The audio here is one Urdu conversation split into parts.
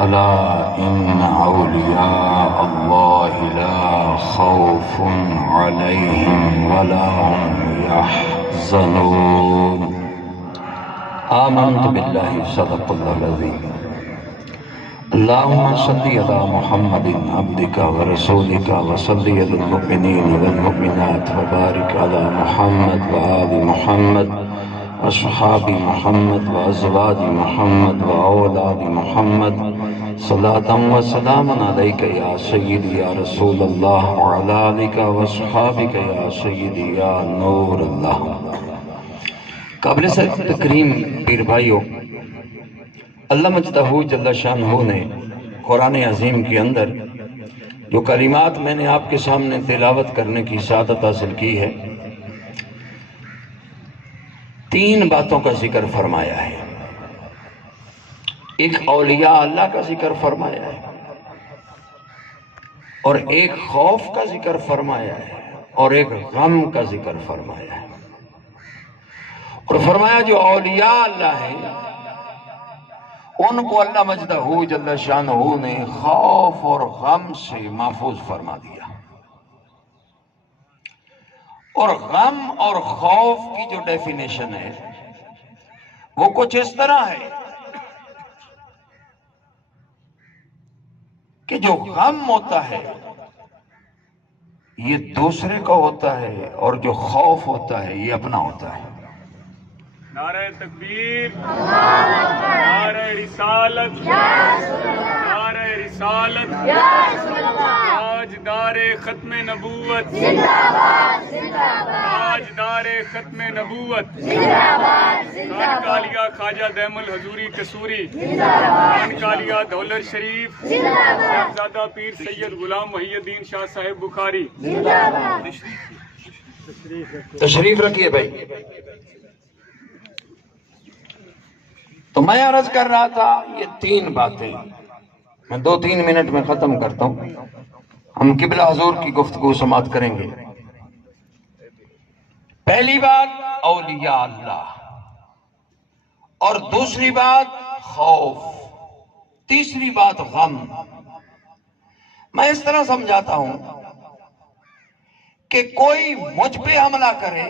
ألا إن أولياء الله لا خوف عليهم ولا هم يحزنون آمنت بالله صدق الله العظيم اللهم صل على محمد عبدك ورسولك وصل على المؤمنين والمؤمنات وبارك على محمد وآل محمد وصحاب محمد وأزواج محمد وأولاد محمد صلاة وسلام عليك يا سيدي يا رسول الله وعلى آلك وصحابك يا سيدي يا نور الله۔ قابل سے تکریم پیر بھائیوں، اللہ مجدہ جل شانہ نے قرآن عظیم کے اندر جو کلمات میں نے آپ کے سامنے تلاوت کرنے کی سعادت حاصل کی ہے، 3 باتوں کا ذکر فرمایا ہے۔ ایک اولیاء اللہ کا ذکر فرمایا ہے، اور ایک خوف کا ذکر فرمایا ہے، اور ایک غم کا ذکر فرمایا ہے۔ اور فرمایا جو اولیاء اللہ ہیں ان کو اللہ مجدہ جل شانہ نے خوف اور غم سے محفوظ فرما دیا۔ اور غم اور خوف کی جو ڈیفینیشن ہے وہ کچھ اس طرح ہے کہ جو غم ہوتا ہے یہ دوسرے کا ہوتا ہے، اور جو خوف ہوتا ہے یہ اپنا ہوتا ہے۔ نعرہ تکبیر، نعرہ رسالت، نعرہ رسالت، تاجدار ختم نبوت، تاجدار ختم نبوت، خانقالیہ خواجہ دیم الحضوری قصوری، خانقالیہ دولت شریف، صاحبزادہ پیر سید غلام محی الدین شاہ صاحب بخاری۔ تشریف رکھیے بھائی۔ تو میں عرض کر رہا تھا یہ 3 باتیں میں 2-3 منٹ میں ختم کرتا ہوں، ہم قبلہ حضور کی گفتگو سماعت کریں گے۔ پہلی بات اولیاء اللہ، اور دوسری بات خوف، تیسری بات غم۔ میں اس طرح سمجھاتا ہوں کہ کوئی مجھ پہ حملہ کرے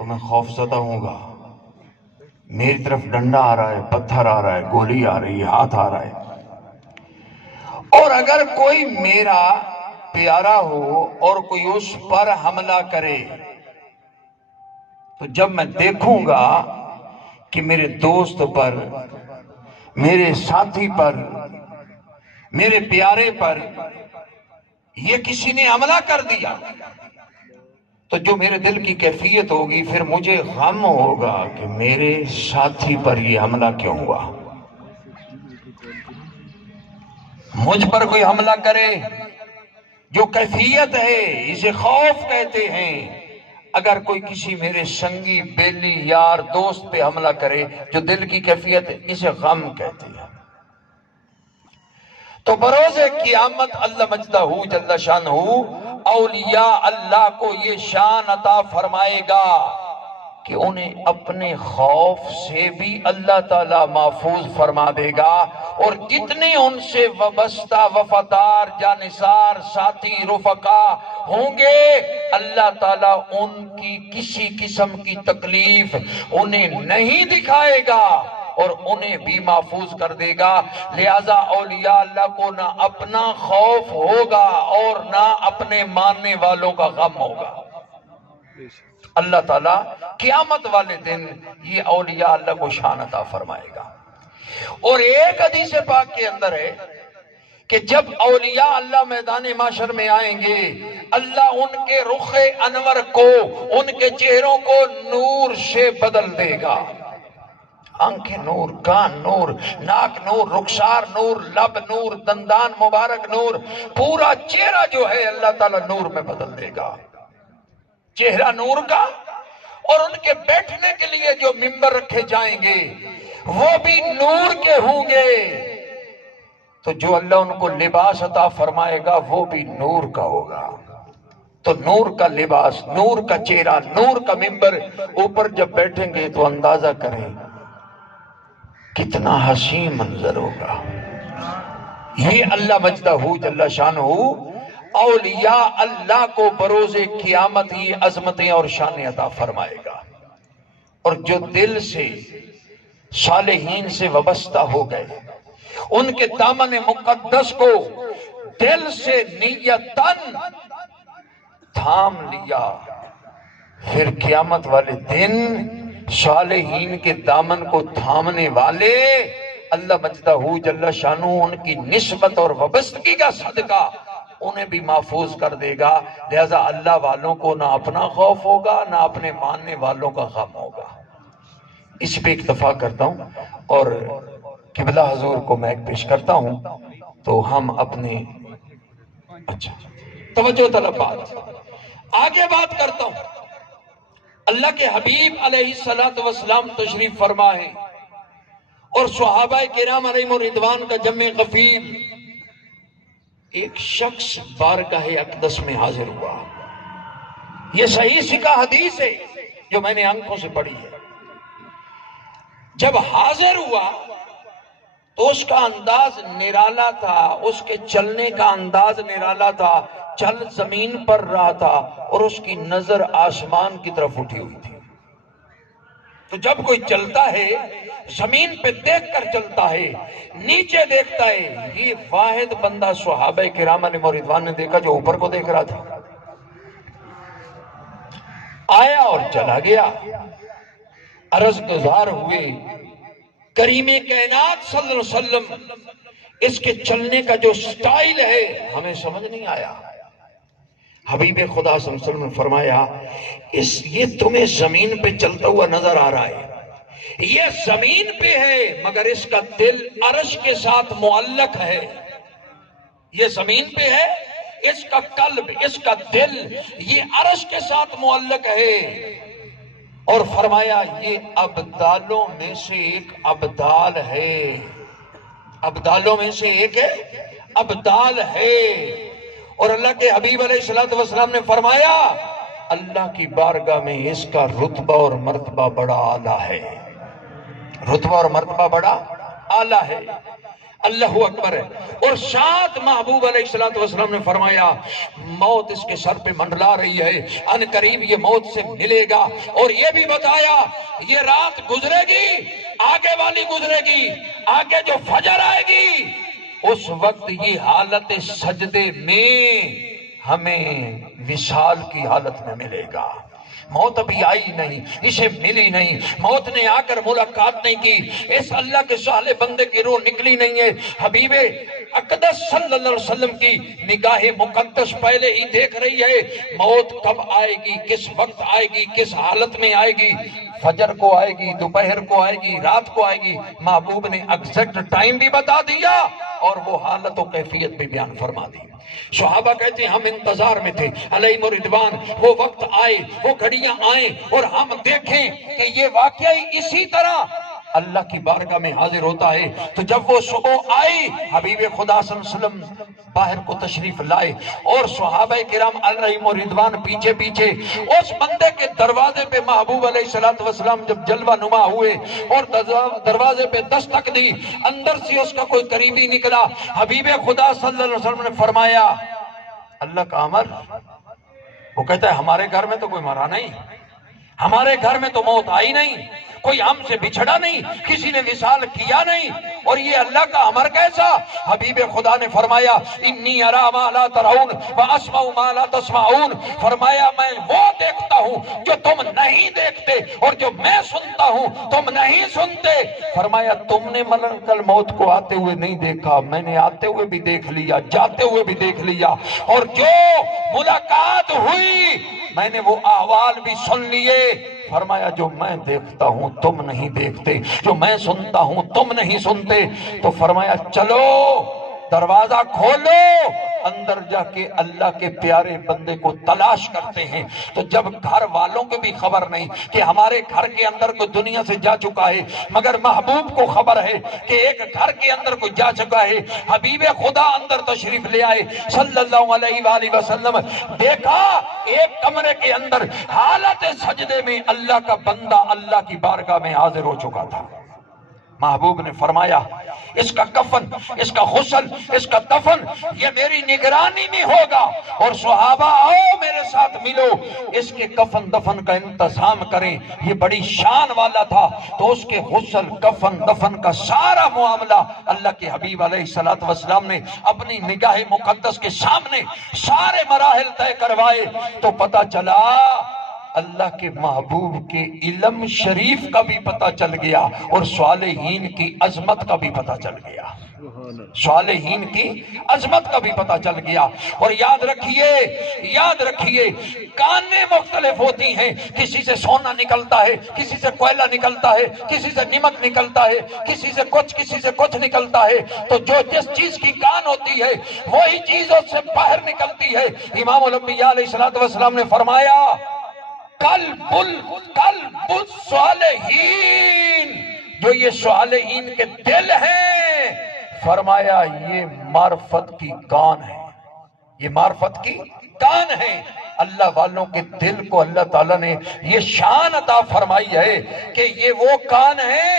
تو میں خوف زدہ ہوں گا، میری طرف ڈنڈا آ رہا ہے، پتھر آ رہا ہے، گولی آ رہی ہے، ہاتھ آ رہا ہے۔ اور اگر کوئی میرا پیارا ہو اور کوئی اس پر حملہ کرے تو جب میں دیکھوں گا کہ میرے دوست پر، میرے ساتھی پر، میرے پیارے پر یہ کسی نے حملہ کر دیا تو جو میرے دل کی کیفیت ہوگی، پھر مجھے غم ہوگا کہ میرے ساتھی پر یہ حملہ کیوں ہوا۔ مجھ پر کوئی حملہ کرے، جو کیفیت ہے اسے خوف کہتے ہیں۔ اگر کوئی کسی میرے سنگی، بیلی، یار، دوست پہ حملہ کرے جو دل کی کیفیت ہے، اسے غم کہتے ہیں۔ تو بروز قیامت اللہ مجدہ جل شانہ اولیاء اللہ کو یہ شان عطا فرمائے گا کہ انہیں اپنے خوف سے بھی اللہ تعالیٰ محفوظ فرما دے گا، اور جتنے ان سے وابستہ وفادار جانثار ساتھی رفقا ہوں گے، اللہ تعالیٰ ان کی کسی قسم کی تکلیف انہیں نہیں دکھائے گا اور انہیں بھی محفوظ کر دے گا۔ لہذا اولیاء اللہ کو نہ اپنا خوف ہوگا اور نہ اپنے ماننے والوں کا غم ہوگا۔ اللہ تعالیٰ قیامت والے دن یہ اولیاء اللہ کو شان عطا فرمائے گا۔ اور ایک حدیث پاک کے اندر ہے کہ جب اولیاء اللہ میدان محشر میں آئیں گے، اللہ ان کے رخ انور کو، ان کے چہروں کو نور سے بدل دے گا۔ آنکھیں نور، کان نور، ناک نور، رخسار نور، لب نور، دندان مبارک نور، پورا چہرہ جو ہے اللہ تعالیٰ نور میں بدل دے گا، چہرہ نور کا۔ اور ان کے بیٹھنے کے لیے جو ممبر رکھے جائیں گے وہ بھی نور کے ہوں گے، تو جو اللہ ان کو لباس عطا فرمائے گا وہ بھی نور کا ہوگا۔ تو نور کا لباس، نور کا چہرہ، نور کا ممبر، اوپر جب بیٹھیں گے تو اندازہ کریں کتنا حسین منظر ہوگا. یہ اللہ مجدہ جل شانہ اولیاء اللہ کو بروز قیامت یہ عظمتیں اور شانیں عطا فرمائے گا. اور جو دل سے صالحین سے وابستہ ہو گئے، ان کے دامن مقدس کو دل سے نیتاً تھام لیا، پھر قیامت والے دن صالحین کے دامن کو تھامنے والے اللہ مجدہ جل شانہ ان کی نسبت اور وابستگی کا صدقہ انہیں بھی محفوظ کر دے گا. لہذا اللہ والوں کو نہ اپنا خوف ہوگا نہ اپنے ماننے والوں کا غم ہوگا. اس پہ اکتفا کرتا ہوں اور قبلہ حضور کو میں پیش کرتا ہوں تو ہم اپنے اچھا توجہ طلب بات آگے بات کرتا ہوں. اللہ کے حبیب علیہ السلام تشریف فرما ہے اور صحابہ کرام علیہم الرضوان کا جمع غفیر ایک شخص بارگاہ اقدس میں حاضر ہوا. یہ صحیح سکہ حدیث ہے جو میں نے آنکھوں سے پڑھی ہے. جب حاضر ہوا تو اس کا انداز نرالا تھا، اس کے چلنے کا انداز نرالا تھا، چل زمین پر رہا تھا اور اس کی نظر آسمان کی طرف اٹھی ہوئی تھی. تو جب کوئی چلتا ہے زمین پہ دیکھ کر چلتا ہے، نیچے دیکھتا ہے. یہ واحد بندہ صحابہ کرام علیہم الرضوان نے دیکھا جو اوپر کو دیکھ رہا تھا. آیا اور چلا گیا. عرض گزار ہوئے کریم کائنات صلی اللہ علیہ وسلم، اس کے چلنے کا جو سٹائل ہے ہمیں سمجھ نہیں آیا. حبیب خدا صلی اللہ علیہ وسلم نے فرمایا یہ تمہیں زمین پہ چلتا ہوا نظر آ رہا ہے، یہ زمین پہ ہے مگر اس کا دل عرش کے ساتھ معلق ہے. یہ زمین پہ ہے، اس کا قلب، اس کا دل یہ عرش کے ساتھ معلق ہے. اور فرمایا یہ ابدالوں میں سے ایک ابدال ہے، ابدالوں میں سے ایک ہے ابدال ہے. اور اللہ کے حبیب علیہ السلام نے فرمایا اللہ کی بارگاہ میں اس کا رتبہ اور مرتبہ بڑا اعلیٰ ہے، رتبہ اور مرتبہ بڑا اعلیٰ ہے. اللہ اکبر ہے. اور ساتھ محبوب علیہ السلام نے فرمایا موت اس کے سر پہ منڈلا رہی ہے، ان قریب یہ موت سے ملے گا. اور یہ بھی بتایا یہ رات گزرے گی، آگے والی گزرے گی، آگے جو فجر آئے گی اس وقت یہ حالت سجدے میں ہمیں وصال کی حالت میں ملے گا. موت ابھی آئی نہیں، اسے ملی نہیں، موت نے آ کر ملاقات نہیں کی، اس اللہ کے صالح بندے کی روح نکلی نہیں ہے. حبیب اقدس صلی اللہ علیہ وسلم کی نگاہ مقدس پہلے ہی دیکھ رہی ہے موت کب آئے گی، کس وقت آئے گی، کس حالت میں آئے گی. فجر کو آئے گی، دوپہر کو آئے گی، رات کو آئے گی. محبوب نے ایگزیکٹ ٹائم بھی بتا دیا اور وہ حالت و کیفیت بھی بیان فرما دی. صحابہ کہتے ہیں ہم انتظار میں تھے علیہم الرضوان، وہ وقت آئے، وہ گھڑیاں آئیں اور ہم دیکھیں کہ یہ واقعی اسی طرح اللہ کی بارگاہ میں حاضر ہوتا ہے. تو جب وہ صبح آئی حبیب خدا صلی اللہ علیہ وسلم باہر کو تشریف لائے اور صحابہ کرام علیہم الرضوان پیچھے پیچھے. اس بندے کے دروازے پہ محبوب علیہ السلام جب جلوہ نما ہوئے اور دروازے پہ دستک دی، اندر سے اس کا کوئی قریبی نکلا. حبیب خدا صلی اللہ علیہ وسلم نے فرمایا اللہ کا امر. وہ کہتا ہے ہمارے گھر میں تو کوئی مرا نہیں، ہمارے گھر میں تو موت آئی نہیں، کوئی ہم سے بچھڑا نہیں، کسی نے وصال کیا نہیں، اور یہ اللہ کا امر کیسا؟ حبیب خدا نے فرمایا انی ارا ما لا ترون واسمع ما لا تسمعون. فرمایا میں وہ دیکھتا ہوں جو تم نہیں دیکھتے اور جو میں سنتا ہوں تم نہیں سنتے. فرمایا تم نے ملک الموت کو آتے ہوئے نہیں دیکھا، میں نے آتے ہوئے بھی دیکھ لیا، جاتے ہوئے بھی دیکھ لیا، اور جو ملاقات ہوئی میں نے وہ احوال بھی سن لیے. فرمایا جو میں دیکھتا ہوں تم نہیں دیکھتے، جو میں سنتا ہوں تم نہیں سنتے. تو فرمایا چلو دروازہ کھولو، اندر جا کے اللہ کے پیارے بندے کو تلاش کرتے ہیں. تو جب گھر والوں کو بھی خبر نہیں کہ ہمارے گھر کے اندر کوئی دنیا سے جا چکا ہے، مگر محبوب کو خبر ہے کہ ایک گھر کے اندر کوئی جا چکا ہے. حبیب خدا اندر تشریف لے آئے صلی اللہ علیہ وآلہ وسلم. دیکھا ایک کمرے کے اندر حالت سجدے میں اللہ کا بندہ اللہ کی بارگاہ میں حاضر ہو چکا تھا. محبوب نے فرمایا اس کا کفن، اس کا غسل، اس کا دفن یہ میری نگرانی میں ہوگا، اور صحابہ آؤ میرے ساتھ ملو، اس کے کفن دفن کا انتظام کریں، یہ بڑی شان والا تھا۔ تو اس کے غسل، کفن، دفن کا سارا معاملہ اللہ کے حبیب علیہ الصلوۃ والسلام نے اپنی نگاہ مقدس کے سامنے سارے مراحل طے کروائے، تو پتہ چلا اللہ کے محبوب کے علم شریف کا بھی پتہ چل گیا، اور صالحین کی عظمت کا بھی پتہ چل گیا، صالحین کی عظمت کا بھی پتہ چل گیا۔ اور یاد رکھیے کانیں مختلف ہوتی ہیں، کسی سے سونا نکلتا ہے، کسی سے کوئلہ نکلتا ہے، کسی سے نمک نکلتا ہے، کسی سے کچھ نکلتا ہے، تو جو جس چیز کی کان ہوتی ہے وہی چیز اس سے باہر نکلتی ہے۔ امام الانبیاء علیہ الصلوۃ والسلام نے فرمایا قلب الصالحین، جو یہ صالحین کے دل ہیں، فرمایا یہ معرفت کی کان ہے، یہ معرفت کی کان ہے۔ اللہ والوں کے دل کو اللہ تعالیٰ نے یہ شان عطا فرمائی ہے کہ یہ وہ کان ہے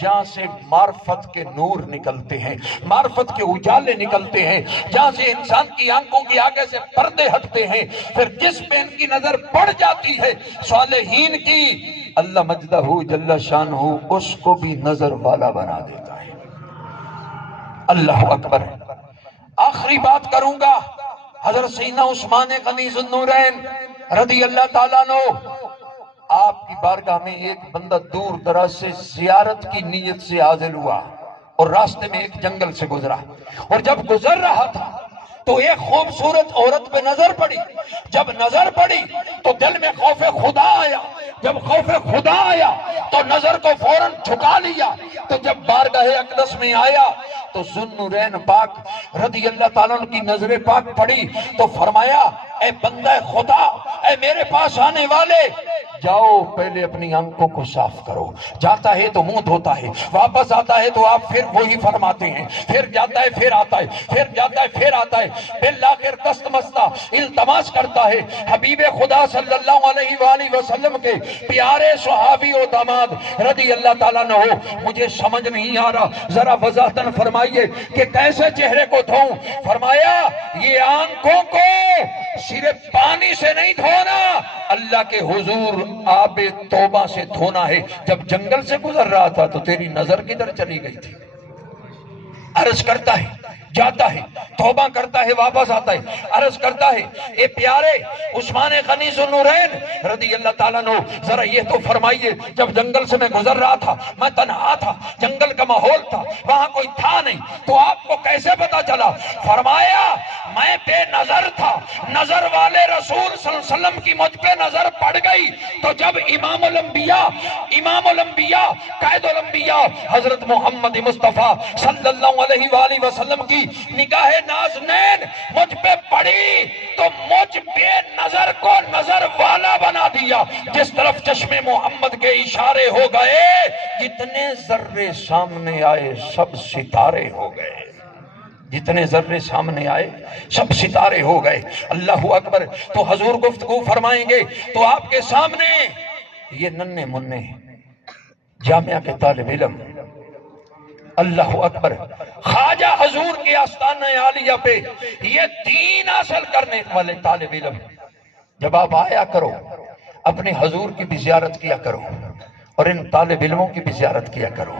جہاں سے معرفت کے نور نکلتے ہیں، معرفت کے اجالے نکلتے ہیں، جہاں سے انسان کی آنکھوں کی آگے سے پردے ہٹتے ہیں، پھر جس پہ ان کی نظر پڑ جاتی ہے صالحین کی، اللہ مجدہ جل شانہ اس کو بھی نظر والا بنا دیتا ہے۔ اللہ اکبر۔ آخری بات کروں گا، حضرت سیدنا عثمان غنی ذو النورین رضی اللہ تعالیٰ عنہ، آپ کی بارگاہ میں ایک بندہ دور دراز سے زیارت کی نیت سے حاضر ہوا، اور راستے میں ایک جنگل سے گزرا، اور جب گزر رہا تھا تو ایک خوبصورت عورت پہ نظر پڑی۔ جب نظر پڑی تو دل میں خوف خدا آیا، جب خوف خدا آیا تو نظر کو فوراً جھکا لیا۔ تو جب بارگاہ اقدس میں آیا تو ذو النورین پاک رضی اللہ تعالیٰ عنہ کی نظر پاک پڑی، تو فرمایا اے بندہ خدا، اے میرے پاس آنے والے، جاؤ پہلے اپنی آنکھوں کو صاف کرو۔ جاتا ہے تو منہ دھوتا ہے، واپس آتا ہے تو آپ پھر وہی فرماتے ہیں، پھر جاتا ہے پھر آتا ہے، پھر جاتا ہے پھر آتا ہے، بالآخر دستمستہ التماس کرتا ہے حبیب خدا صلی اللہ علیہ وآلہ وسلم کے پیارے صحابی و داماد رضی اللہ تعالیٰ عنہ، مجھے سمجھ نہیں آ رہا، ذرا وضاحتاً فرمائیے کہ کیسے چہرے کو دھوؤں؟ فرمایا یہ آنکھوں کو صرف پانی سے نہیں دھونا، اللہ کے حضور آب توبہ سے دھونا ہے۔ جب جنگل سے گزر رہا تھا تو تیری نظر کدھر چلی گئی تھی؟ عرض کرتا ہے، جاتا ہے، توبہ کرتا ہے، واپس آتا ہے، عرض کرتا ہے اے پیارے عثمان غنی ذو النورین رضی اللہ تعالیٰ عنہ، ذرا یہ تو فرمائیے جب جنگل سے میں گزر رہا تھا، میں تنہا تھا، جنگل کا ماحول تھا، وہاں کوئی تھا نہیں، تو آپ کو کیسے پتا چلا؟ فرمایا میں بے نظر تھا، نظر والے رسول صلی اللہ علیہ وسلم کی مجھ پہ نظر پڑ گئی، تو جب امام الانبیاء قائد الانبیاء حضرت محمد مصطفیٰ صلی اللہ علیہ وآلہ وسلم کی نگاہ نازنین مجھ پہ پڑی تو مجھ بے نظر کو نظر والا بنا دیا۔ جس طرف چشم محمد کے اشارے ہو گئے، جتنے ذرے سامنے آئے سب ستارے ہو گئے، جتنے ذرے سامنے آئے سب ستارے ہو گئے۔ اللہ اکبر۔ تو حضور گفتگو فرمائیں گے تو آپ کے سامنے یہ ننھے منھے جامعہ کے طالب علم، اللہ اکبر، خواجہ حضور کے آستانہ عالیہ پہ یہ دین حاصل کرنے والے طالب علم، جب آپ آیا کرو اپنے حضور کی بھی زیارت کیا کرو، اور ان طالب علموں کی بھی زیارت کیا کرو،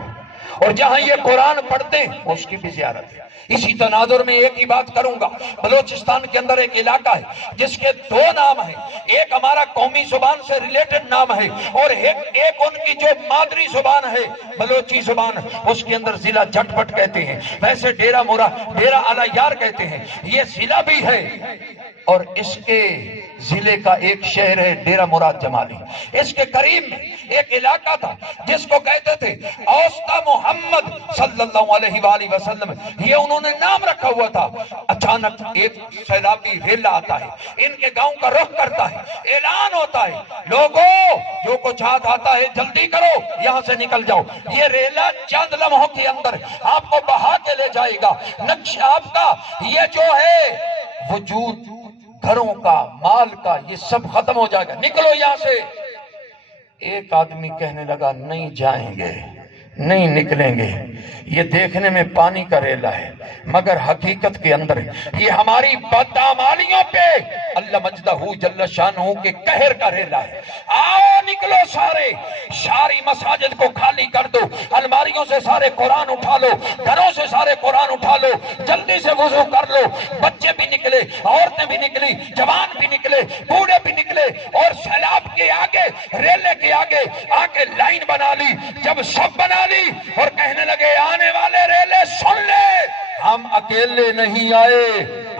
اور جہاں یہ قرآن پڑھتے ہیں اس کی بھی زیارت ہے۔ اسی تناظر میں ایک ہی بات کروں گا، بلوچستان کے اندر ایک علاقہ ہے جس کے دو نام ہیں، ایک ہمارا قومی زبان سے ریلیٹڈ نام ہے، اور ایک ان کی جو مادری زبان ہے بلوچی زبان، اس کے اندر ضلع جھٹ پٹ کہتے ہیں، ویسے ڈیرہ اعلی یار کہتے ہیں، یہ ضلع بھی ہے، اور اس کے ضلع کا ایک شہر ہے ڈیرہ مراد جمالی۔ اس کے قریب میں ایک علاقہ تھا جس کو کہتے تھے اوسطا محمد صلی اللہ علیہ وآلہ وسلم، یہ انہوں نے نام رکھا ہوا تھا۔ اچانک ایک سیلابی ریلا آتا ہے، ان کے گاؤں کا رخ کرتا ہے، اعلان ہوتا ہے لوگوں جو کچھ ہاتھ آتا ہے جلدی کرو یہاں سے نکل جاؤ، یہ ریلا چند لمحوں کے اندر آپ کو بہا کے لے جائے گا، نقش آپ کا یہ جو ہے وجود، گھروں کا، مال کا، یہ سب ختم ہو جائے گا، نکلو یہاں سے۔ ایک آدمی کہنے لگا نہیں جائیں گے، نہیں نکلیں گے. یہ دیکھنے میں پانی کا ریلا ہے مگر حقیقت کے اندر یہ ہماری بدعمالیوں پہ اللہ مجدہ جل شانہ کے قہر کا ریلا ہے. آؤ نکلو سارے، ساری مساجد کو خالی کر دو، الماریوں سے سارے قرآن اٹھا لو، گھروں سے سارے قرآن اٹھا لو، جلدی سے وضو کر لو. بچے بھی نکلے، عورتیں بھی نکلی، جوان بھی نکلے، بوڑھے بھی نکلے، اور سیلاب کے آگے، ریلے کے آگے آ کے لائن بنا لی. جب سب بنا لی اور کہنے لگے آنے والے ریلے سن لے، ہم اکیلے نہیں آئے،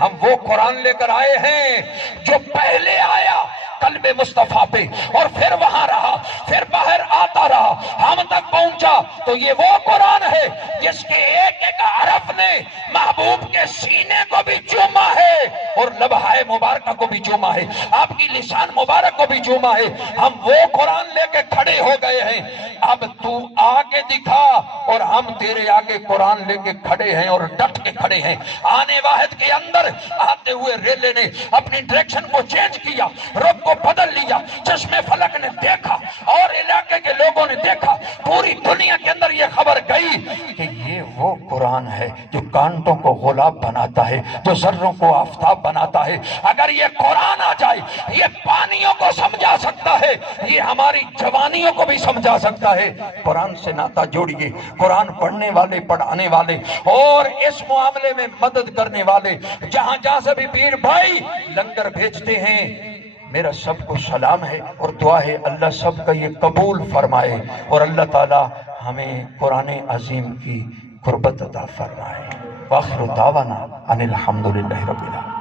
ہم وہ قرآن لے کر آئے ہیں جو پہلے آیا قلب مصطفیٰ پہ اور پھر وہاں رہا، پھر باہر آتا رہا، ہم تک پہنچا. تو یہ وہ قرآن ہے جس کے ایک ایک حرف نے محبوب کے سینے کو بھی چوما ہے اور لبہائے مبارکہ کو بھی چوما ہے، آپ کی لسان مبارک کو بھی چوما ہے. ہم وہ قرآن لے کے کھڑے ہو گئے ہیں. اب تو آگے دکھا اور ہم تیرے آگے قرآن لے کے کھڑے ہیں اور ڈٹ کے کھڑے ہیں. آنے واحد کے اندر آتے ہوئے ریلے نے اپنی ڈائریکشن کو چینج کیا، رخ کو بدل لیا. چشمے فلک نے دیکھا اور علاقے کے لوگوں نے دیکھا، پوری دنیا کے اندر یہ خبر گئی کہ یہ وہ قرآن ہے جو کانٹوں کو غلاب بناتا ہے، جو ذروں کو آفتاب بناتا ہے. اگر یہ قرآن آ جائے، یہ پانیوں کو سمجھا سکتا ہے، یہ ہماری جوانیوں کو بھی سمجھا سکتا ہے. قرآن سے ناتا جوڑیے، قرآن پڑھنے والے، پڑھانے والے اور اس معاملے میں مدد کرنے والے جہاں جہاں سے بھی پیر بھائی لنگر بھیجتے ہیں، میرا سب کو سلام ہے اور دعا ہے اللہ سب کا یہ قبول فرمائے اور اللہ تعالی ہمیں قرآن عظیم کی قربت عطا فرمائے. وآخر دعوانا ان الحمدللہ رب العالمین.